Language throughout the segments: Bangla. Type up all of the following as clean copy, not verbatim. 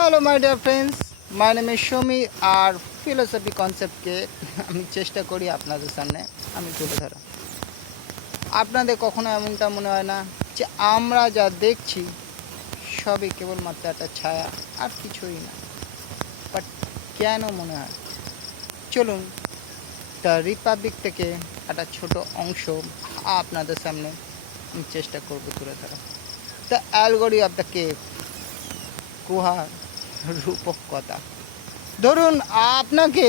Hello my dear friends, my name is Shami. আর ফিলোসফি কনসেপ্টকে আমি চেষ্টা করি আপনাদের সামনে আমি তুলে ধরা। আপনাদের কখনো এমনটা মনে হয় না যে আমরা যা দেখছি সবই কেবলমাত্র একটা ছায়া আর কিছুই না? বাট কেন মনে হয়? চলুন দ্য রিপাবলিক থেকে একটা ছোট অংশ আপনাদের সামনে আমি চেষ্টা করব তুলে ধরা। দ্য অ্যালগরি অফ দ্য কেভ, গুহার রূপকতা। ধরুন আপনাকে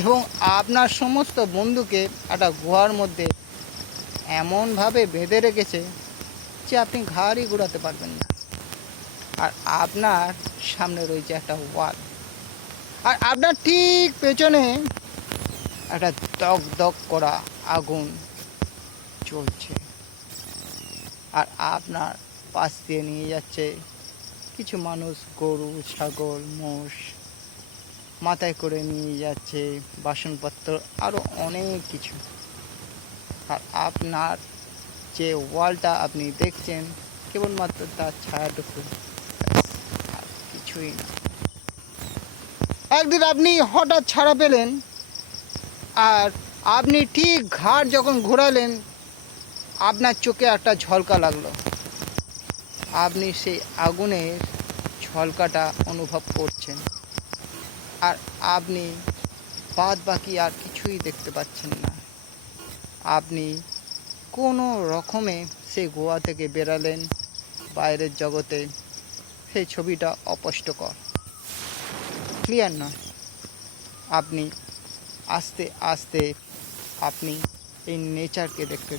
এবং আপনার সমস্ত বন্ধুকে একটা গুহার মধ্যে এমনভাবে বেঁধে রেখেছে যে আপনি ঘাড়ই ঘোরাতে পারবেন না, আর আপনার সামনে রয়েছে একটা ওয়াল, আর আপনার ঠিক পেছনে একটা দগ দগ করা আগুন চলছে, আর আপনার পাশ দিয়ে নিয়ে যাচ্ছে কিছু মানুষ গরু, ছাগল, মোষ, মাথায় করে নিয়ে যাচ্ছে বাসনপত্র, আরও অনেক কিছু। আর আপনার যে ওয়ালটা আপনি দেখছেন কেবলমাত্র তার ছায়াটুকু, আর কিছুই না। একদিন আপনি হঠাৎ ছাড়া পেলেন, আর আপনি ঠিক ঘাড় যখন ঘোরালেন আপনার চোখে একটা ঝলকা লাগলো। আপনি সেই আগুনের ঝলকাটা অনুভব করছেন, আর আপনি বাদ বাকি আর কিছুই দেখতে পাচ্ছেন না। আপনি কোনো রকমে সেই গোয়া থেকে বেরালেন বাইরের জগতে। সেই ছবিটা অস্পষ্টকর, ক্লিয়ার নয়। আপনি আস্তে আস্তে আপনি এই নেচারকে দেখতে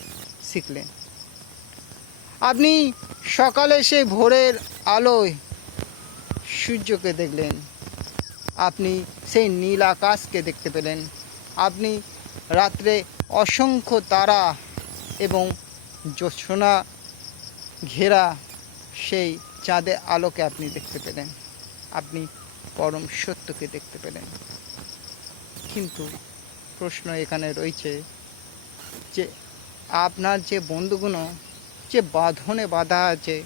শিখলেন। আপনি সকালে সেই ভোরের আলোয় সূর্যকে দেখলেন, আপনি সেই নীল আকাশকে দেখতে পেলেন, আপনি রাত্রে অসংখ্য তারা এবং জ্যোৎস্না ঘেরা সেই চাঁদের আলোকে আপনি দেখতে পেলেন, আপনি পরম সত্যকে দেখতে পেলেন। কিন্তু প্রশ্ন এখানে রয়েছে যে আপনার যে বন্ধুগুলো যে বাঁধনে বাঁধা আছে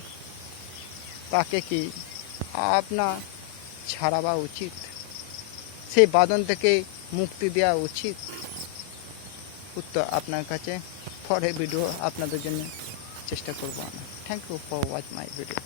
তাকে কি আপনার ছাড়াবা উচিত? সেই বাঁধন থেকে মুক্তি দেওয়া উচিত? উত্তর আপনার কাছে। পরে ভিডিও আপনাদের জন্য চেষ্টা করব আমি। Thank you for watch my video.